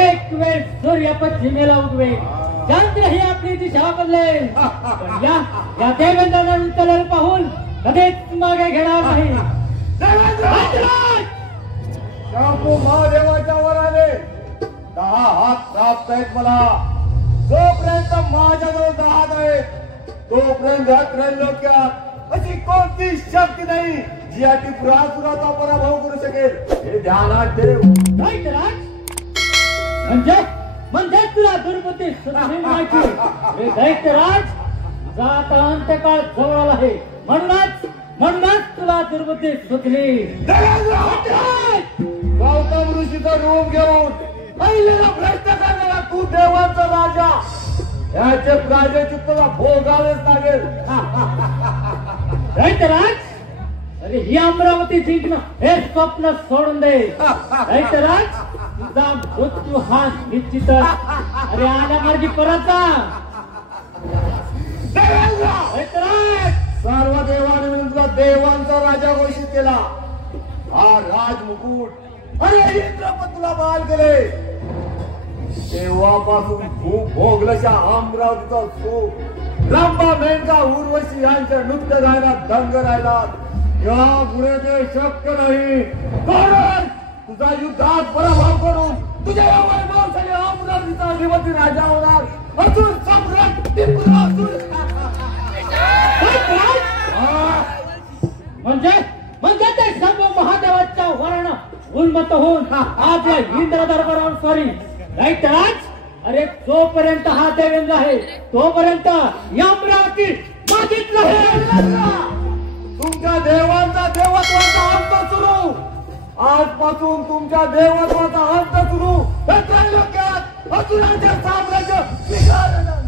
एक वेळ सूर्य पश्चिमेला उगवेल, चंद्र ही आपली दिशा बदलेल, पण या देवेंद्राला उतरलेलं पाहून कधीच मागे घेणार नाही. शापू महादेवाच्या वर आले 10 हात प्राप्त आहेत मला. जोपर्यंत माझ्याजवळ 10 हात आहेत तोपर्यंत या त्रैलोक्यात अशी कोणती शक्ती नाही जी या त्रिपुरासुराचा पराभव करू शकेल. हे ध्यानात ठेव. म्हणजे तुला दुर्बुद्धी सुचवायची. हे दैत्यराज, जाता अंत्यकाळ जवळ आहे, म्हणूनच तुला दुर्बुद्धी सुचली. गौतम ऋषीचा रूप घेऊन पहिल्याला भ्रष्ट करणारा तू देवाचा राजा, याचे प्रायश्चित्ताला भोगावेच लागेल. दैत्यराज, अरे ही अमरावती जिंकणं हे स्वप्न सोडून दे. दैत्यराज, तुझा मृत्यू हा निश्चित. अरे आल्या मार्गी परत जा. सर्व देवाने मिळून तुला देवांचा राजा घोषित केला. हा राजमुकुट अरे इंद्रपत तुला बहाल केले. तेव्हापासून खूप भोगलशा अमरावतीचा सुख रंभा, मेनका, उर्वशी यांच्या नृत्य गायला दंग राहिला. यापुढे ते शक्य नाही. कारण तुझा युद्धात पराभव करून तुझ्या या वैभवशाली अमरावतीचा अधिपती राजा होणार असुर सम्राट त्रिपुरासुर. म्हणजे ते सर्व महादेवाच्या वर्ण उन्मत्त होऊन आज या इंद्र दरबारावर सॉरी. दैत्यराज, अरे जोपर्यंत हा देवेंद्र आहे तोपर्यंत या अमरावती मागित नाही. तुमच्या देवांचा देवत्वाचा अंत सुरू. आजपासून तुमच्या देवत्वाचा अंत सुरू. हे त्रैलोक्यात असुरांचे साम्राज्य स्वीकारलं.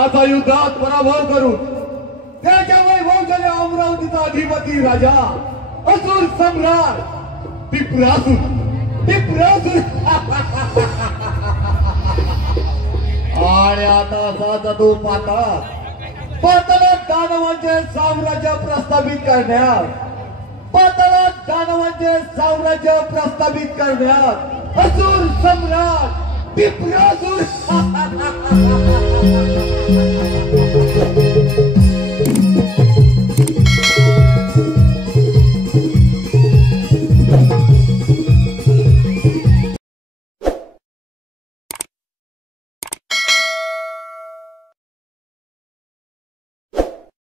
त्याचा युद्धात पराभव करून त्याच्या वैभवशाली अमरावतीचा अधिपती राजा असुर सम्राट टिपरासूर आणि आता असा तो पाताळात दानवांचे साम्राज्य प्रस्थापित करण्यात असुर सम्राट टिपरासूर